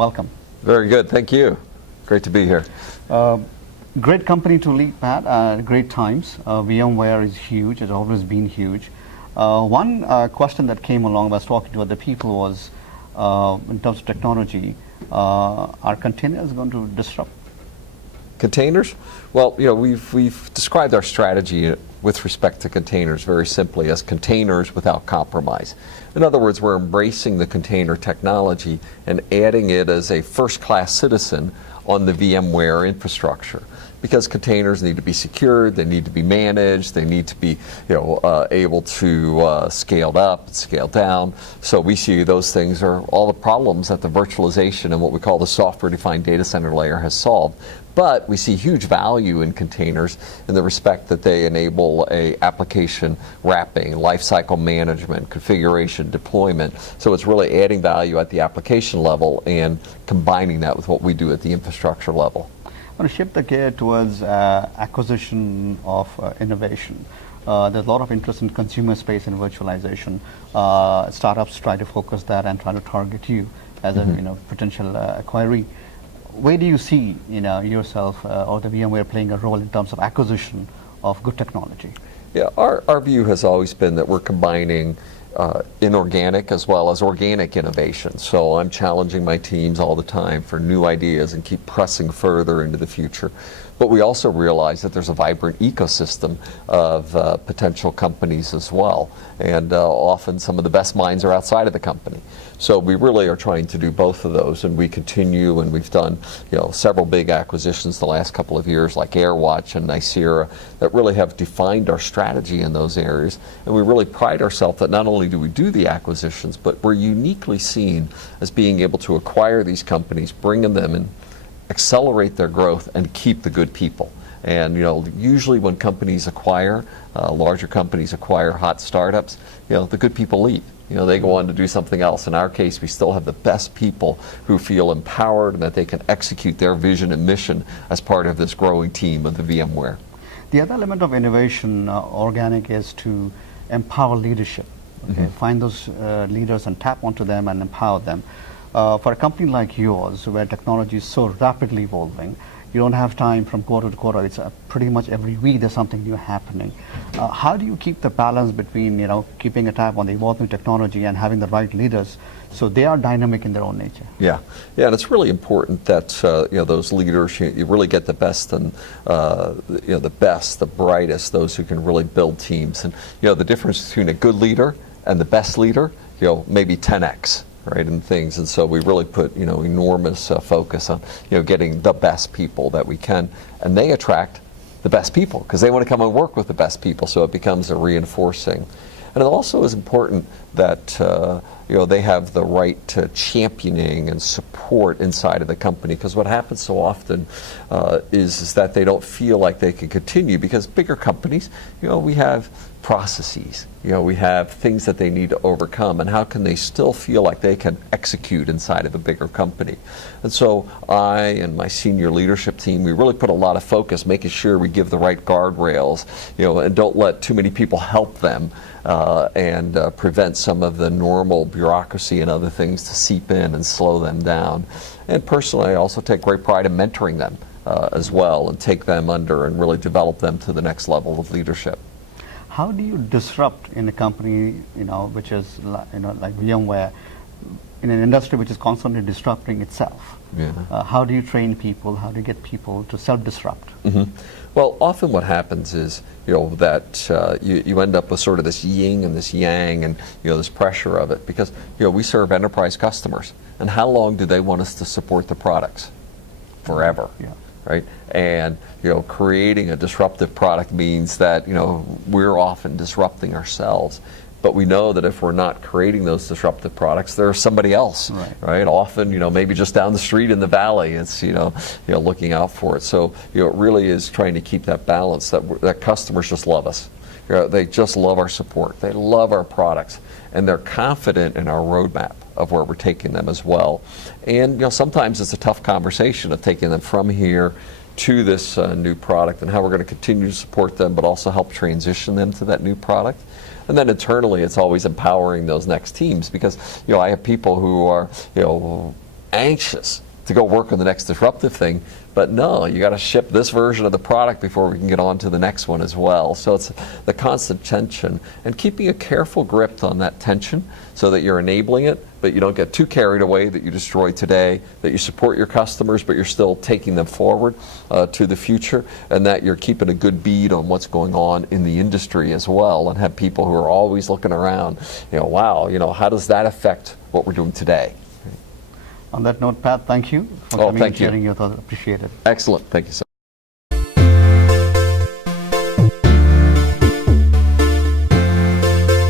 welcome. Very good, thank you. Great to be here. Great company to lead, Pat. Great times. VMware is huge. It's always been huge. One question that came along when I was talking to other people was, in terms of technology, are containers going to disrupt? Containers? Well, we've described our strategy with respect to containers very simply as containers without compromise. In other words, we're embracing the container technology and adding it as a first-class citizen on the VMware infrastructure. Because containers need to be secured, they need to be managed, they need to be able to scaled up, scaled down. So we see those things are all the problems that the virtualization and what we call the software-defined data center layer has solved. But we see huge value in containers in the respect that they enable a application wrapping, lifecycle management, configuration, deployment. So it's really adding value at the application level and combining that with what we do at the infrastructure level. I want to shift the gear towards acquisition of innovation. There's a lot of interest in consumer space and virtualization. Startups try to focus that and try to target you as a potential acquiree. Where do you see yourself or the VMware playing a role in terms of acquisition of good technology? Yeah, our view has always been that we're combining inorganic as well as organic innovation. So I'm challenging my teams all the time for new ideas and keep pressing further into the future. But we also realize that there's a vibrant ecosystem of potential companies as well. And often some of the best minds are outside of the company. So we really are trying to do both of those, and we continue, and we've done several big acquisitions the last couple of years like AirWatch and Nicira that really have defined our strategy in those areas. And we really pride ourselves that not only do we do the acquisitions, but we're uniquely seen as being able to acquire these companies, bring them in, accelerate their growth, and keep the good people. And usually when companies acquire, larger companies acquire hot startups, the good people leave. They go on to do something else. In our case, we still have the best people who feel empowered and that they can execute their vision and mission as part of this growing team of the VMware. The other element of innovation, organic, is to empower leadership. Okay? Find those leaders and tap onto them and empower them. For a company like yours, where technology is so rapidly evolving, you don't have time from quarter to quarter. It's pretty much every week there's something new happening. How do you keep the balance between keeping a tab on the evolving technology and having the right leaders so they are dynamic in their own nature? Yeah, and it's really important that those leaders, you really get the best and the best, the brightest, those who can really build teams. And the difference between a good leader and the best leader, maybe 10x. Right, and things, and so we really put enormous focus on getting the best people that we can, and they attract the best people because they want to come and work with the best people, so it becomes a reinforcing. And it also is important that they have the right to championing and support inside of the company, because what happens so often is that they don't feel like they can continue, because bigger companies, we have processes, we have things that they need to overcome, and how can they still feel like they can execute inside of a bigger company? And so I and my senior leadership team, we really put a lot of focus making sure we give the right guardrails, and don't let too many people help them and prevent some of the normal bureaucracy and other things to seep in and slow them down. And personally, I also take great pride in mentoring them as well, and take them under and really develop them to the next level of leadership. How do you disrupt in a company, which is like VMware, in an industry which is constantly disrupting itself? Yeah. How do you train people? How do you get people to self-disrupt? Well, often what happens is, that you end up with sort of this yin and this yang, and this pressure of it, because we serve enterprise customers, and how long do they want us to support the products? Forever. Yeah. Right? And creating a disruptive product means that we're often disrupting ourselves. But we know that if we're not creating those disruptive products, there's somebody else, right? Often, maybe just down the street in the valley, it's looking out for it. So it really is trying to keep that balance, that customers just love us. They just love our support. They love our products, and they're confident in our roadmap of where we're taking them as well. And sometimes it's a tough conversation of taking them from here to this new product, and how we're going to continue to support them, but also help transition them to that new product. And then internally, it's always empowering those next teams, because I have people who are anxious to go work on the next disruptive thing, but no, you got to ship this version of the product before we can get on to the next one as well. So it's the constant tension and keeping a careful grip on that tension so that you're enabling it, but you don't get too carried away that you destroy today, that you support your customers, but you're still taking them forward to the future, and that you're keeping a good bead on what's going on in the industry as well, and have people who are always looking around, wow, how does that affect what we're doing today? On that note, Pat, thank you for coming and sharing your thoughts. Appreciate it. Excellent. Thank you so much.